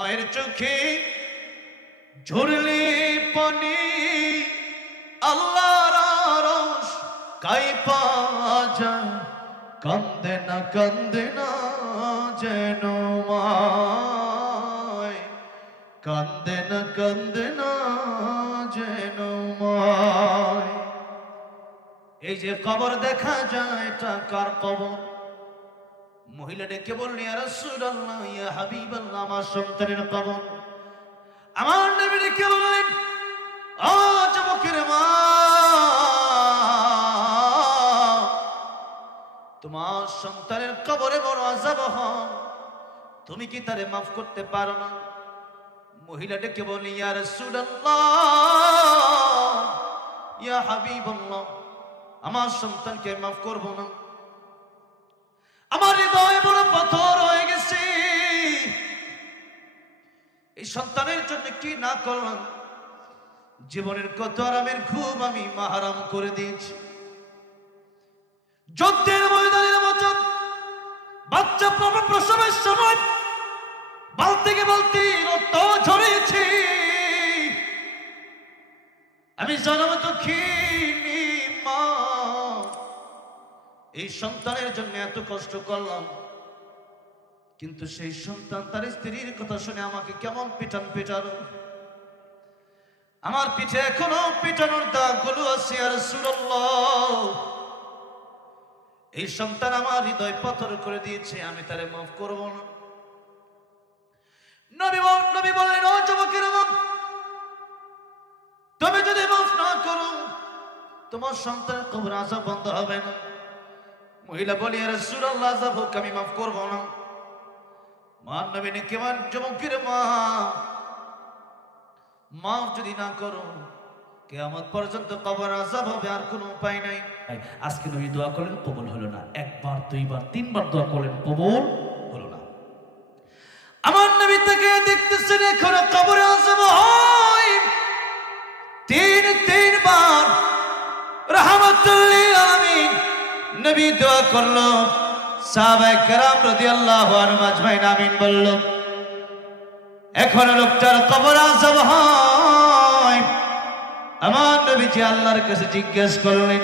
মায়ের চোখে ঝরলে পানি আল্লাহর আরশ কাঁপা যায়, কান্দে না যেন মায়, কান্দে না যেন মায়। এই যে কবর দেখা যায় এটা কার কবর? মহিলা ডেকে বললেন, ইয়া রাসূলুল্লাহ, ইয়া হাবিবাল্লাহ, আমার সন্তানের কবর। আমার নবী ডেকে বললেন, ও যুবকের মা, তোমার সন্তানের কবরে বড় আযাব হয়, তুমি কি তারে মাফ করতে পারো না? মহিলা ডেকে বললেন, ইয়া রাসূলুল্লাহ, ইয়া হাবিবাল্লাহ, আমার সন্তানকে মাফ করব না, আমার হৃদয় বড় পাথর হয়ে গেছে, এই সন্তানের জন্য কি না করলাম, জীবনের কত আরামের ঘুম আমি মাহারাম করে দিয়েছি। যুদ্ধের ময়দানের মতো বাচ্চা প্রসবের সময় বালতি রক্ত ঝরেছি, আমি জন্ম দুঃখিনী মা, এই সন্তানের জন্য এত কষ্ট করলাম, কিন্তু সেই সন্তান তার স্ত্রীর কথা শুনে আমাকে কেমন পিটানো, আমার পিঠে এখনো পিটানোর দাগগুলো আছে। আর রাসূলুল্লাহ, এই সন্তান আমার হৃদয় পাথর করে দিয়েছে, আমি তারে মাফ করব না। নবী বললেন, ও যুবকের মা, তুমি যদি মাফ না করো তোমার সন্তানের কবর আযাব বন্ধ হবে না। মহিলা বলি, ইয়া রাসূলুল্লাহ, আযাব হোক, আমি মাফ করব না। মান নবী নে কেমন, যুবকের মা, মাফ যদি না করো কিয়ামত পর্যন্ত কবর আযাব হবে, আর কোনো উপায় নাই। আজকে নবী দোয়া করলেন, কবুল হলো না। একবার, দুইবার, তিনবার দোয়া করলেন, কবুল হলো না। আমার নবী তাকে দেখতেছেন এখনো কবরে আযাব হয়, তিনবার রাহমাতুল লিল আলামিন নবী দোয়া করলো, সাহাবায়ে কেরাম রাদিয়াল্লাহু আনহুম আজমাইন আমিন বলল। এখন লোকটার কবর আযাব হয়, আমার নবীজি আল্লাহর কাছে জিজ্ঞেস করলেন,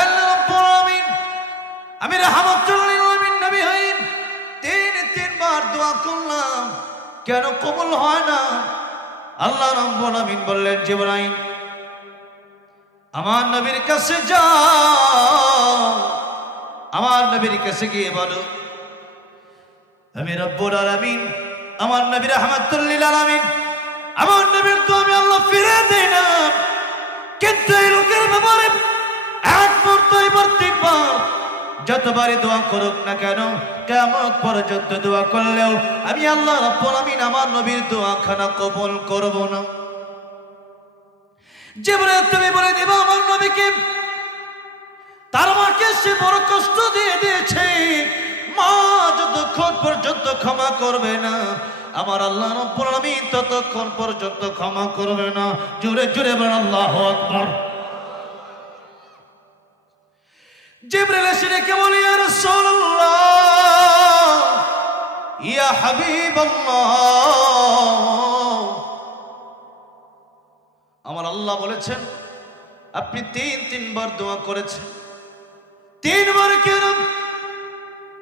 আল্লাহ রাব্বুল আলামিন, আমি রাহমাতুল লিল আলামিন নবী হই, তিনবার দোয়া করলাম, কেন কবুল হয় না? আল্লাহ রাব্বুল আলামিন বললেন, জিবরাইল, আমার নবীর কাছে যাও, আমার নবীর কাছে গিয়ে বলো, আমি রব্বুল আলামিন, আমার নবী রাহমাতুল লিল আলামিন, আমার নবীর তো আমি আল্লাহ ফিরে দেই না, কিন্তু এই লোকের ব্যাপারে একবার, দুইবার, তিনবার যতবারই দোয়া করুক না কেন, কিয়ামত পর্যন্ত দোয়া করলেও আমি আল্লাহ রাব্বুল আলামিন আমার নবীর দোয়া খানা কবুল করব না। জিবরাইল, তুমি বলে দিবা আমার নবীকে, তার মাকে সে বড় কষ্ট দিয়ে দিয়েছে, মা যতক্ষণ পর্যন্ত ক্ষমা করবে না আমার আল্লাহ রাব্বুল আলামিন ততক্ষণ পর্যন্ত ক্ষমা করবে না। জোরে জোরে বলেন আল্লাহু আকবার। জিবরাইল এসে ডেকে বলে, ইয়া রাসূলুল্লাহ, ইয়া হাবিবাল্লাহ, আমার আল্লাহ বলেছেন আপনি তিনবার দোয়া করেছেন। তিনবার কেন?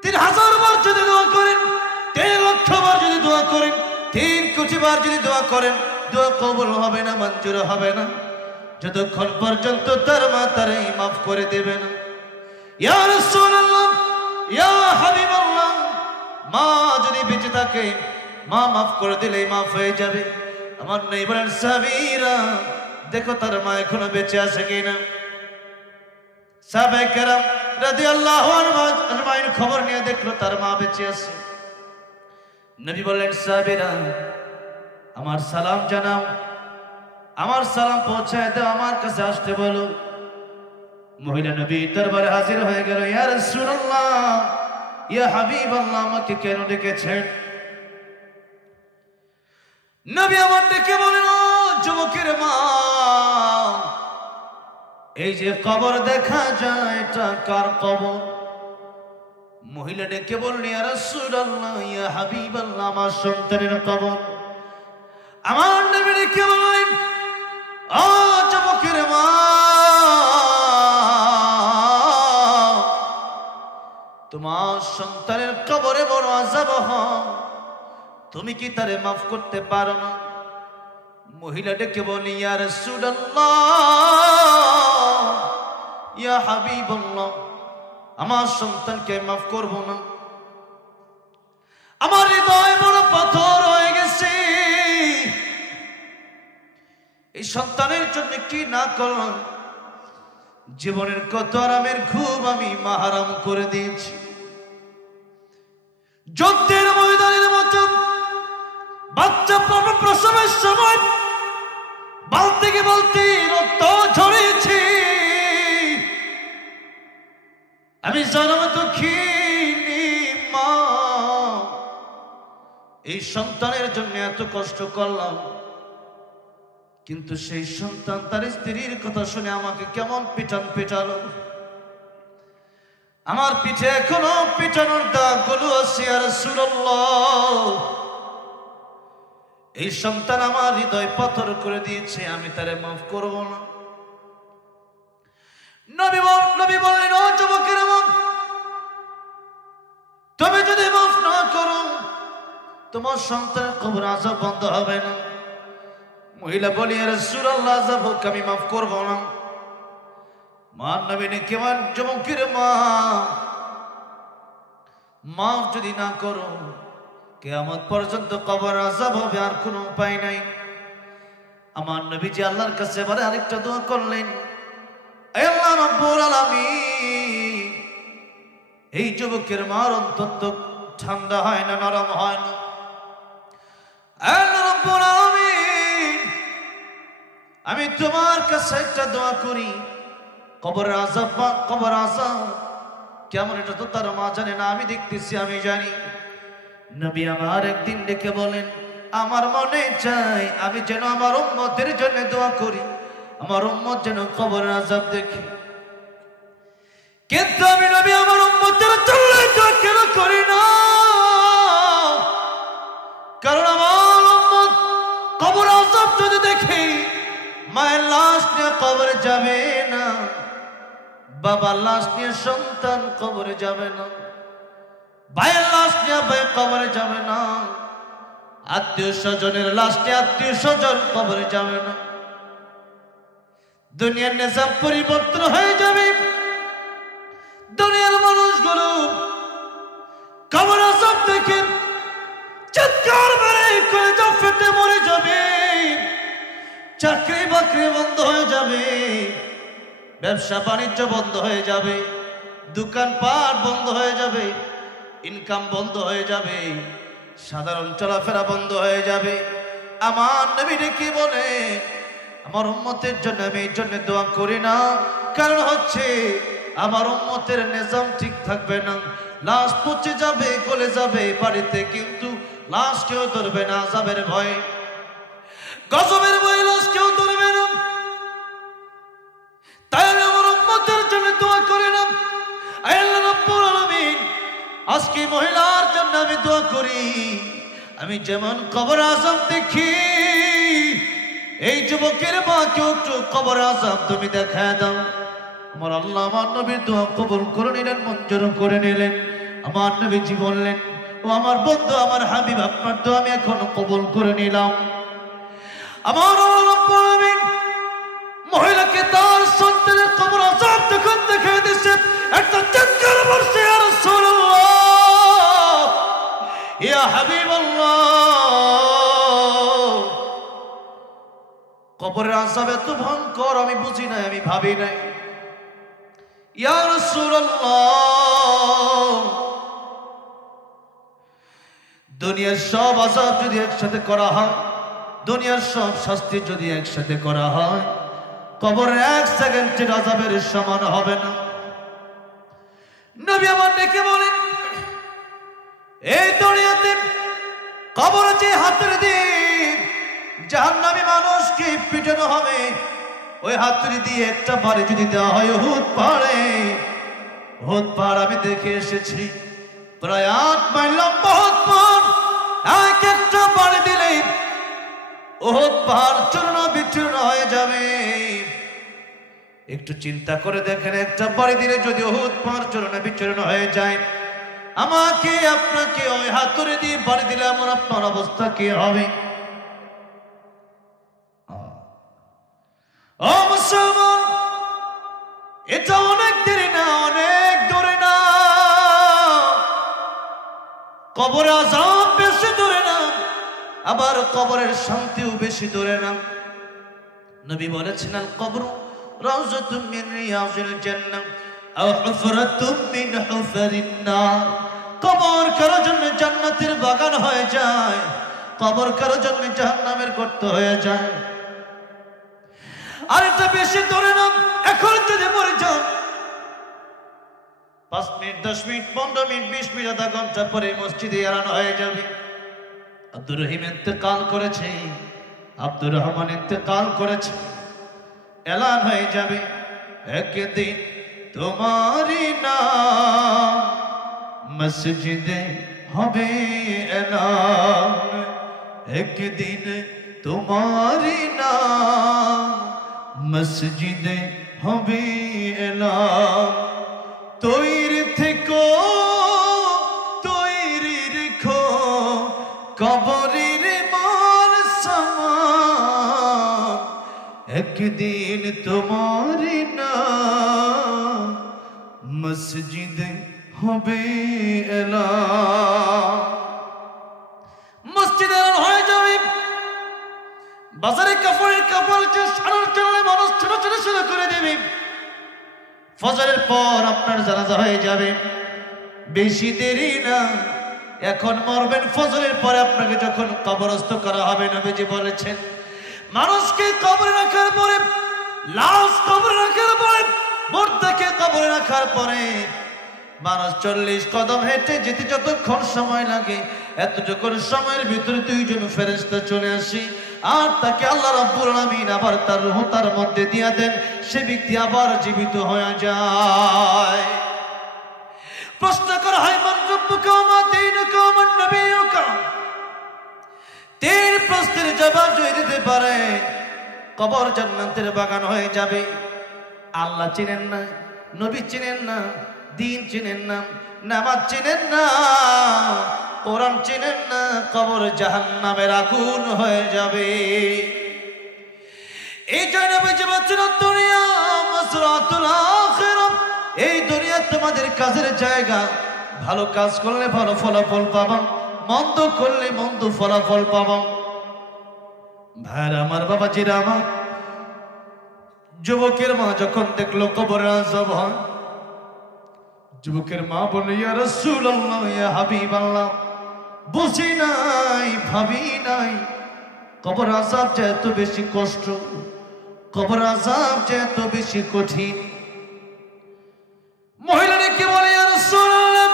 3000 বার যদি দোয়া করেন, 3 লক্ষ বার যদি দোয়া করেন, 3 কোটি বার যদি দোয়া করেন, দোয়া কবুল হবে না, মঞ্জুর হবে না, যতক্ষণ পর্যন্ত তার মা তারে মাফ করে দেবে না। ইয়া রাসূলুল্লাহ, ইয়া হাবিবাল্লাহ, মা যদি বেঁচে থাকে, মা মাফ করে দিলেই মাফ হয়ে যাবে। আমার নবী বলেন, সাহাবীরা দেখো তার মা এখনো বেঁচে আছে কিনা। সাহাবায়ে কেরাম রাদিয়াল্লাহু আনহুম আজমাইন খবর নিয়ে দেখলো তার মা বেঁচে আছে। নবী বললেন, সাহাবীরা আমার সালাম জানাও, আমার সালাম পৌঁছায় দাও, আমার কাছে আসতে বলো। মহিলা নবী দরবারে হাজির হয়ে গেল। ইয়া রাসূলুল্লাহ, ইয়া হাবিবাল্লাহ, আমাকে কেন ডেকেছেন? নবী আমার ডেকে বলেন, ও যুবকের মা, এই যে কবর দেখা যায় এটা কার কবর? মহিলা ডেকে বললেন, ইয়া রাসূলুল্লাহ, ইয়া হাবিবাল্লাহ, আমার সন্তানের কবর। আমার নবী ডেকে বললেন, ও যুবকের মা, তোমার সন্তানের কবরে বড় আযাব হয়, তুমি কি তারে মাফ করতে পারো না? মহিলা ডেকে বলি, ইয়া রাসূলুল্লাহ, ইয়া হাবিবাল্লাহ, আমার সন্তানকে মাফ করব না। আমার হৃদয় বড় পাথর হয়ে গেছে, এই সন্তানের জন্য কি না করলাম। জীবনের কত আরামের ঘুম আমি মাহারাম করে দিয়েছি। যুদ্ধের ময়দানের মতো বাচ্চা প্রসবের সময় বলতে গিয়ে বলতে রক্ত ঝরেছি। আমি জন্ম দুঃখিনী মা, এই সন্তানের জন্য এত কষ্ট করলাম, কিন্তু সেই সন্তান তার স্ত্রীর কথা শুনে আমাকে কেমন পেটালো। আমার পিঠে এখনো পিটানোর দাগগুলো আছে। ইয়া রাসূলুল্লাহ, এই সন্তান আমার হৃদয় পাথর করে দিয়েছে, আমি তারে মাফ করব না। নবী বললেন, ও যুবকের মা, তুমি যদি মাফ না করো তোমার সন্তানের কবর আযাব বন্ধ হবে না। মহিলা বলি, ইয়া রাসূলুল্লাহ, আযাব হোক, আমি মাফ করব না। মা নবী কেমন, যুবকের মা, মাফ যদি না করো কিয়ামত পর্যন্ত কবর আযাব হবে, আর কোনো উপায় নাই। আমার নবীজি আল্লাহর কাছে এবারে আরেকটা দোয়া করলেন, হে আল্লাহ রাব্বুল আলামিন, এই যুবকের মার অন্তর তো ঠান্ডা হয় না, নরম হয় না। হে আল্লাহ রাব্বুল আলামিন, আমি তোমার কাছে একটা দোয়া করি, কবর আযাব কেমন এটা তো তার মা জানে না, আমি দেখতেছি, আমি জানি। নবী আমার একদিন ডেকে বলেন, আমার মনে চাই আমি যেন আমার উম্মতের জন্য দোয়া করি, আমার উম্মত যেন কবর আযাব দেখে। কিন্তু আমি নবী আমার উম্মতের জন্য দোয়া কেন করি না? কারণ আমার উম্মত কবর আযাব যদি দেখে, মায়ের লাশ নিয়ে কবরে যাবে না, বাবার লাশ নিয়ে সন্তান কবরে যাবে না, ভাইয়ের লাশ নিয়ে ভাই কবরে যাবে না, আত্মীয় স্বজনের লাশ নিয়ে আত্মীয় স্বজন কবরে যাবে না। দুনিয়ার নিজাম পরিবর্তন হয়ে যাবে, দুনিয়ার মানুষগুলো কবর আযাব দেখে চিৎকার মেরে কলেজা ফেটে মরে যাবে, চাকরি বাকরি বন্ধ হয়ে যাবে, ব্যবসা বাণিজ্য বন্ধ হয়ে যাবে, দোকানপাট বন্ধ হয়ে যাবে, ইনকাম বন্ধ হয়ে যাবে, সাধারণ চলাফেরা বন্ধ হয়ে যাবে। আমার নবী কি বলে, আমার উম্মতের জন্য আমি এই জন্য দোয়া করি না, কারণ হচ্ছে আমার উম্মতের নিজাম ঠিক থাকবে না, লাশ পচে যাবে, গলে যাবে বাড়িতে, কিন্তু লাশ কেউ ধরবে না, আযাবের ভয়ে, গজবের ভয়ে লাশ কেউ ধরবে না। তাই আমি আমার উম্মতের জন্য দোয়া করি না। আল্লাহ রাব্বুল আলামিন, আজকে মহিলার জন্য আমি দোয়া করি, আমি যেমন কবর আযাব দেখি, এই যুবকের মাকেও একটু কবর আযাব তুমি দেখায় দাও। আমার আল্লাহ আমার নবীর দোয়া কবুল করে নিলেন, মঞ্জুর করে নিলেন। আমার নবীজি বললেন, ও আমার বন্ধু, আমার হাবিব, আপনার দোয়া আমি এখন কবুল করে নিলাম। আমার রব্বুল আলামিন মহিলাকে তার সন্তানের কবর আযাব যখন দেখায় দিয়েছে, একটা চিৎকার করছে, ইয়া রাসূলুল্লাহ, ইয়া হাবিবাল্লাহ, কবরের আযাব এত ভয়ঙ্কর আমি বুঝি নাই, আমি ভাবি নাই। ইয়া রাসূলুল্লাহ, দুনিয়ার সব আযাব যদি একসাথে করা হয়, দুনিয়ার সব শাস্তি যদি একসাথে করা হয়, কবরের এক সেকেন্ডের আযাবের সমান হবে না। নবী আমার ডেকে বলেন, এই দুনিয়াতে কবর যে হাতের দিয়ে জাহান্নামী মানুষকে পিটানো হবে, ওই হাতুড়ি দিয়ে একটা বাড়ি যদি দেওয়া হয় উহুদ পাহাড়ে, উহুদ পাহাড় আমি দেখে এসেছি, প্রায় 8 মাইল লম্বা উহুদ পাহাড়, এক একটা বাড়ি দিলে উহুদ পাহাড় চূর্ণ বিচূর্ণ হয়ে যাবে। একটু চিন্তা করে দেখেন, একটা বাড়ি দিলে যদি উহুদ পাহাড় চূর্ণ বিচূর্ণ হয়ে যায়, আমাকে আপনাকে ওই হাতুড়ি দিয়ে বাড়ি দিলে আমার আপনার অবস্থা কি হবে? ও মুসলমান, এটা অনেক দেরি না, অনেক দূরে না। কবরে আযাব বেশি দূরে না, আবার কবরের শান্তিও বেশি দূরে না। নবী বলেছেন, আল কবরু রাউযাতুম মিন রিয়াযিল জান্নাহ আও হুফরাতুম মিন হুফারিন নার। কবর কারো জন্য জান্নাতের বাগান হয়ে যায়, কবর কারো জন্য জাহান্নামের গর্ত হয়ে যায়। আর এটা বেশি দূরে না। এখন যদি মরে যান, 5 মিনিট, 10 মিনিট, 15 মিনিট, 20 মিনিট, আধা ঘন্টা পরে মসজিদে এলান হয়ে যাবে, আব্দুর রহিম ইন্তেকাল করেছে, আব্দুর রহমান ইন্তেকাল করেছে, এলান হয়ে যাবে। একদিন তোমারই নাম মসজিদে হবে এলান, একদিন তোমারই নাম মসজিদে হবে এলান। তৈরি থেকো, তৈরি রেখো কবরের মাল সামান, একদিন তোমারই নাম মসজিদে হবে এলান। মসজিদে এলান হয়ে যাবে। বাজারে কাপড়ের কাপড় যে সারার জন্য মানুষ ছোট ছোট শুরু করে দেবে। ফজরের পর আপনার জানাজা হয়ে যাবে, বেশি দেরি না। এখন মরবেন, ফজরের পরে আপনাকে যখন কবরস্থ করা হবে, নবীজি বলেছেন, মানুষকে কবরে রাখার পরে, লাশ কবরে রাখার পরে, মুর্দাকে কবরে রাখার পরে মানুষ 40 কদম হেঁটে যেতে যতক্ষণ সময় লাগে, এতটুকুন সময়ের ভিতরে 2 জন ফেরেশতা চলে আসে, আর তাকে আল্লাহ রাব্বুল আলামিন আবার তার রূহ তার মধ্যে দিয়া দেন। সে ব্যক্তি আবার জীবিত হয়ে যায়। প্রশ্ন করা হয়, মান রাব্বুকা ওয়া মা দীনুকা ওয়া মান নাবিয়ুকা। 3 প্রশ্নের জবাব যদি দিতে পারে, কবর জান্নাতের বাগান হয়ে যাবে। আল্লাহ চিনেন না, নবী চিনেন না, দিন চিনেন না, নামাজ চিনেন না, কোরআন চিনেন না, কবর জাহান্নামের আগুন হয়ে যাবে। এই জন্য নবীজি বলেছেন, দুনিয়া মাসরাতুল আখিরাহ, এই দুনিয়া তোমাদের কাজের জায়গা। ভালো কাজ করলে ভালো ফলাফল পাবা, মন্দ করলে মন্দ ফলাফল পাবা। ভাইরা আমার, বাবাজিরা আমার, যুবকের মা যখন দেখলো কবরে আযাব হয়, যুবকের মা বলে, ইয়া রাসূলুল্লাহ, ইয়া হাবিবাল্লাহ, বুঝি নাই, ভাবি নাই কবর আযাব যে এত বেশি কষ্ট, কবর আযাব যে এত বেশি কঠিন। মহিলারা কি বলে, ইয়া রাসূলুল্লাহ,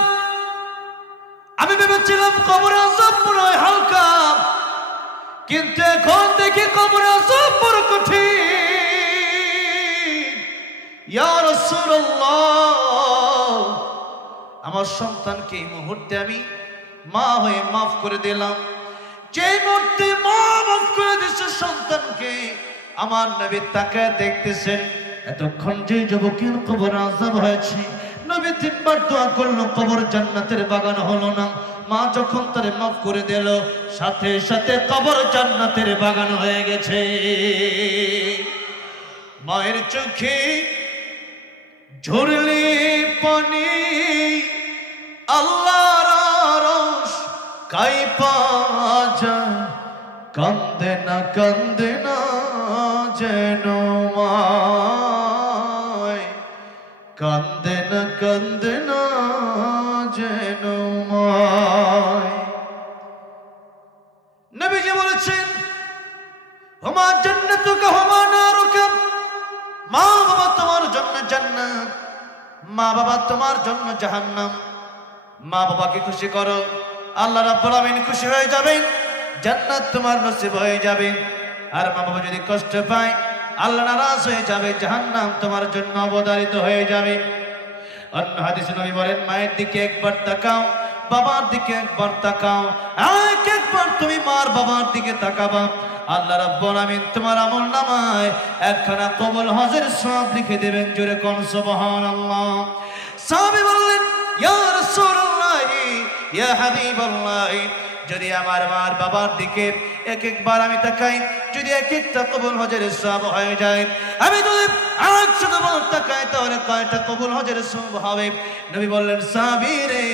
আমি ভেবেছিলাম কবর আযাব মনে হয় হালকা, কিন্তু এখন দেখি কবর আযাব বড় কঠিন। ইয়া রাসূলুল্লাহ, আমার সন্তানকে এই মুহূর্তে আমি মা হয়ে মাফ করে দিলাম। যে মুহূর্তে মা মাফ করে দিচ্ছে সন্তানকে, আমার নবী তাকায় দেখতেছেন। এতক্ষণ যে যুবকের কবর আযাব হয়েছে, নবী 3 বার দোয়া করলো, কবর জান্নাতের বাগান হলো না। মা যখন তারে মাফ করে দিল, সাথে সাথে কবর জান্নাতের বাগান হয়ে গেছে। মায়ের চোখে ঝরলে পানি, আল্লাহর আরশ কাঁইপা যায়, কান্দে না যেন মায়, কান্দে না যেন মায়। নবীজি বলেছেন, হুমা জান্নাতুকা হুমা নারুকা, মা বাবা তোমার জন্য জান্নাত, মা বাবা তোমার জন্য জাহান্নাম। মা বাবাকে খুশি করো, আল্লাহ রাব্বুল আলামিন খুশি হয়ে যাবেন, জান্নাত তোমার নসিব হয়ে যাবে। আর মা বাবা যদি কষ্ট পায়, আল্লাহ নারাজ হয়ে যাবে, জাহান্নাম তোমার জন্য অবধারিত হয়ে যাবে। অন্য হাদিসে নবী বলেন, মায়ের দিকে একবার তাকাও, বাবার দিকে একবার তাকাও, একবার তুমি মার বাবার দিকে তাকাবা, আল্লাহ রাব্বুল আমিন তোমার আমলনামায় একখানা কবুল হজের সওয়াব লিখে দেবেন। জোরে কোন সুবহানাল্লাহ। সাহাবী বললেন, ইয়া রাসূলুল্লাহ, ইয়া হাবিবাল্লাহ, যদি আমার মার বাবার দিকে এক একবার আমি তাকাই, যদি এক একটা কবুল হজের সওয়াব হয়ে যায়, আমি যদি 100 বার তাকাই তাহলে কয়টা কবুল হজের সওয়াব হবে? নবী বললেন, সাহাবী রে,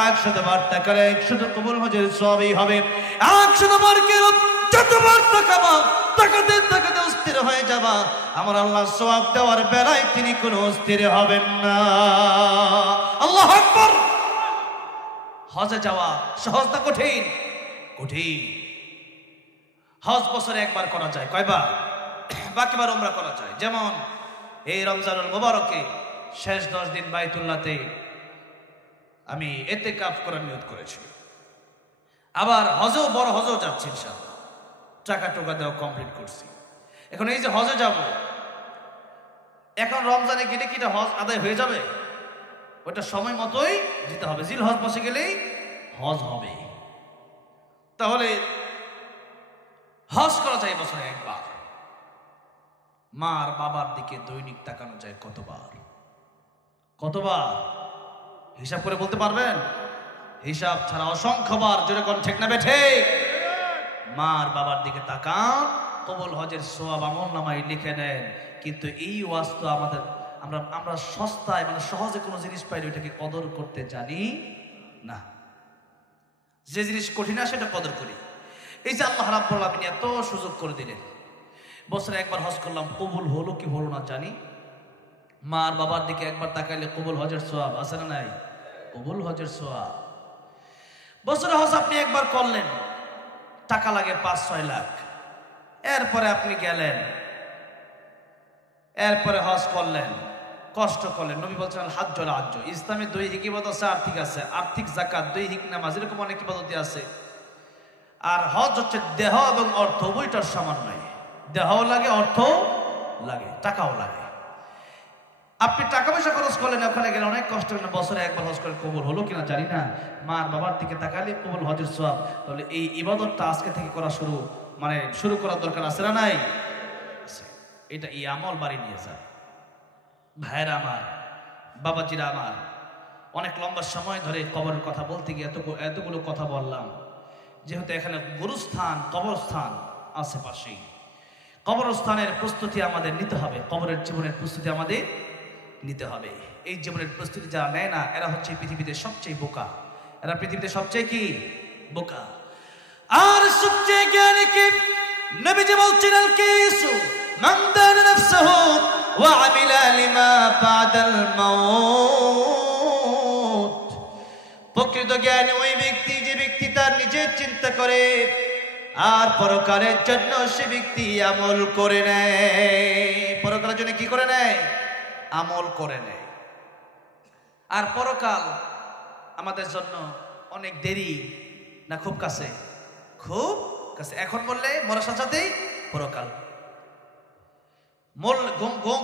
100 বার তাকালে 100 কবুল হজের সওয়াবই হবে। 100 বার কেন, যতবার তাকাবা, তাকাতে তাকাতে অস্থির হয়ে যাবা, আমার আল্লাহ সওয়াব দেওয়ার বেলায় তিনি কোনো অস্থির হবেন না। আল্লাহু আকবার। হজে যাওয়া সহজ না কঠিন? কঠিন। হজ বছরে একবার করা যায়, কয়বার? বাকিবার উমরা করা যায়। যেমন এই রমজানুল মুবারকে শেষ 10 দিন বাইতুল্লাহতে আমি ইতিকাফ করার নিয়ত করেছি। আবার হজেও বড় হজেও যাচ্ছি ইনশাআল্লাহ, টাকা টোকা দেওয়া কমপ্লিট করছি। এখন এই যে হজে যাব, এখন রমজানে গেলে কি এটা হজ আদায় হয়ে যাবে? ওটা সময় মতোই যেতে হবে। জিল হজ বসে গেলেই হজ হবে। তাহলে হজ করা যায় বছরে একবার। মার বাবার দিকে দৈনিক তাকানো যায় কতবার? কতবার হিসাব করে বলতে পারবেন? হিসাব ছাড়া অসংখ্যবার। জোরে কোন ঠিক না বেঠে? মার বাবার দিকে তাকান, কবুল হজের সওয়াব আমলনামায় লিখে নেন। কিন্তু এই ওয়াজ তো আমাদের আমরা সস্তায়, মানে সহজে কোনো জিনিস পাইলে ওইটাকে কদর করতে জানি না। যে জিনিস কঠিন না সেটা কদর করি। এই যে আল্লাহ রাব্বুল আলামিন এত সুযোগ করে দিলেন, বছরে একবার হজ করলাম, কবুল হলো কি হলো না জানি। মার বাবার দিকে একবার তাকাইলে কবুল হজের সওয়াব আছে না নাই? কবুল হজের সওয়াব। বছরে হজ আপনি একবার করলেন, টাকা লাগে 5-6 লাখ। এরপরে আপনি গেলেন, এরপরে হজ করলেন, কষ্ট করলেন। নবী বলছেন আল হাজ্জুল হাজ্জ, ইসলামে দৈহিক ইবাদত আছে, আর্থিক আছে। আর্থিক যাকাত, দৈহিক নামাজ, এরকম অনেক ইবাদত আছে। আর হজ হচ্ছে দেহ এবং অর্থ উভয়টার সমন্বয়। দেহও লাগে, অর্থও লাগে, টাকাও লাগে। আপনি টাকা পয়সা খরচ করলেন, ওখানে গেলে অনেক কষ্ট করলেন, বছরে একবার হজ করে কবুল হলো কিনা জানি না। মার বাবার দিকে তাকালে কবুল হজের সওয়াব। তাহলে এই ইবাদতটা আজকে থেকে করা শুরু করার দরকার আছে না নাই? এটা এই আমল বাড়ি নিয়ে যায়। ভাইয়েরা আমার, বাবাজিরা আমার, অনেক লম্বা সময় ধরে কবরের কথা বলতে গিয়ে এতগুলো কথা বললাম। যেহেতু এখানে গুরুস্থান, কবরস্থান আশেপাশেই, কবরস্থানের প্রস্তুতি আমাদের নিতে হবে। কবরের জীবনের প্রস্তুতি আমাদের নিতে হবে। এই জীবনের প্রস্তুতি যারা নেয় না, এরা হচ্ছে পৃথিবীতে সবচেয়ে বোকা। এরা পৃথিবীতে সবচেয়ে কি? বোকা। আর সবচেয়ে জ্ঞানী কে? নবীজি বলছেন, আল কিসু মান দানা নাফসাহু ওয়া আমিলা লিমা বাদাল মাউত। প্রকৃত জ্ঞানী ওই ব্যক্তি যে ব্যক্তি তার নিজের চিন্তা করে আর পরকালের জন্য সে ব্যক্তি আমল করে নেয়। পরকালের জন্য কি করে নেয়? আমল করে নেয়। আর পরকাল আমাদের জন্য অনেক দেরি না খুব কাছে? খুব কাছে। এখন বললে মরার সাথেই পরকাল।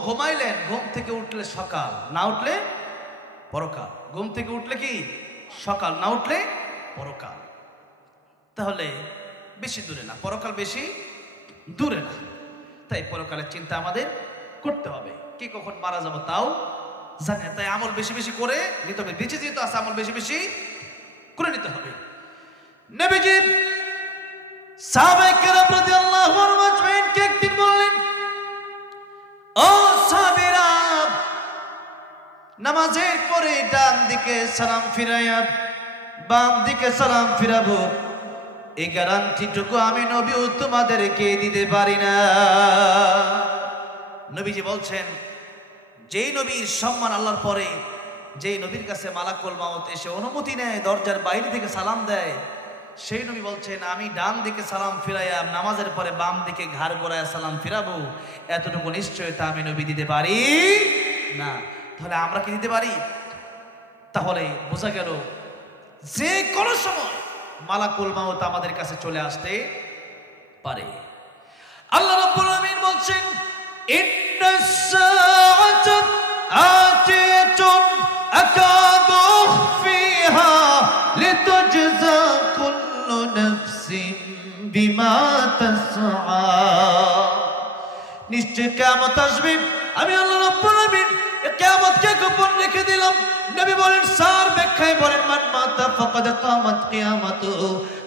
ঘুমাইলেন, ঘুম থেকে উঠলে সকাল, না উঠলে পরকাল। ঘুম থেকে উঠলে কি সকাল, না উঠলে পরকাল। তাহলে বেশি দূরে না, পরকাল বেশি দূরে না। তাই পরকালের চিন্তা আমাদের করতে হবে। কি কখন মারা যাব তাও জানি না। তাই আমল বেশি বেশি করে নিতে হবে। বেঁচে যেহেতু আছে, আমল বেশি বেশি করে নিতে হবে। নবীজি সাহাবায়ে কেরাম রাদিয়াল্লাহু আনহুম আজমাইনকে একদিন বললেন, ও সাহাবীরা, নামাজের পরে ডান দিকে সালাম ফিরাইয়া বাম দিকে সালাম ফিরাবো, এই গ্যারান্টিটুকু আমি নবী তোমাদেরকে দিতে পারি না। নবীজি বলছেন, যেই নবীর সম্মান আল্লাহর পরে, যেই নবীর কাছে মালাকুল মাউত এসে অনুমতি নেয়, দরজার বাইরে থেকে সালাম দেয়, সেই নবী বলছেন আমি ডান দিকে সালাম ফিরাইয়া নামাজের পরে বাম দিকে ঘাড় গোড়ায় সালাম ফিরাবো, এতটুকু নিশ্চয়তা আমি নবী দিতে পারি না। তাহলে আমরা কি দিতে পারি? তাহলে বোঝা গেল যে কোনো সময় মালাকুল মাউত আমাদের কাছে চলে আসতে পারে। আল্লাহ রাব্বুল আমিন বলছেন, ইন্নাস সাআতা আতিয়াতুন আকাদু ফিহা বিমা তাসআ। নিশ্চয় কিয়ামত আসবে, আমি আল্লাহ রাব্বুল আলামিন কিয়ামতকে গোপন রেখে দিলাম। নবী বলেন, সার ব্যাখ্যায় বলেন, মান মাতা ফাকাদ কামাত কিয়ামাতু,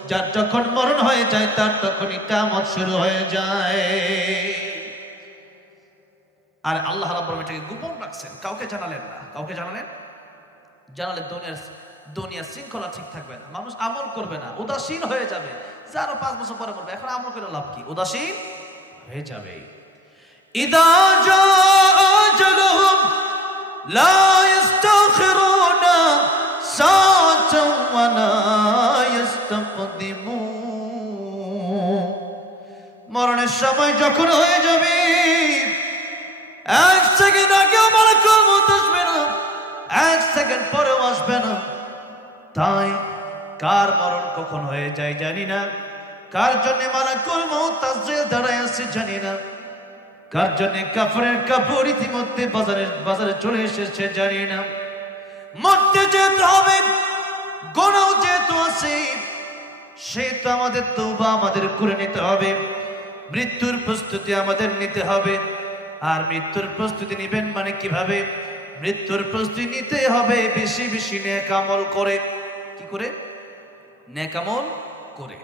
যার যখন মরণ হয়ে যায় তার তখনই কিয়ামত শুরু হয়ে যায়। আর আল্লাহ রাব্বুল আলামিন এটাকে গোপন রাখছেন, কাউকে জানালেন না। কাউকে জানালে দুনিয়ার শৃঙ্খলা ঠিক থাকবে না, মানুষ আমল করবে না, উদাসীন হয়ে যাবে। যে আরো 5 বছর পরে মরবে, এখন আমল করে লাভ কি? উদাসীন হয়ে যাবে। ইদা জাআ আজালুহুম লা ইস্তাখিরুনা সাআতান ওয়া লা ইস্তাকদিমুন। মরণের সময় যখন হয়ে যাবে, 1 সেকেন্ড আগেও মালাকুল মউত আসবে না, 1 সেকেন্ড পরেও আসবে না। তাই কার মরণ কখন হয়ে যায় জানি না, কার জন্য মালাকুল মউত তাসজিল দাঁড়ায় আছে জানি না, কার জন্য কাফরের কাপড় ইতিমধ্যে বাজারে চলে এসেছে জানি না। মরতে যেতে হবে, গুনাহ যেহেতু আছে সেহেতু আমাদের তওবা আমাদের করে নিতে হবে, মৃত্যুর প্রস্তুতি আমাদের নিতে হবে। আর মৃত্যুর প্রস্তুতি নেবেন মানে কিভাবে? মৃত্যুর প্রস্তুতি নিতে হবে বেশি বেশি নেক আমল করে। কি করে? নেক আমল করে।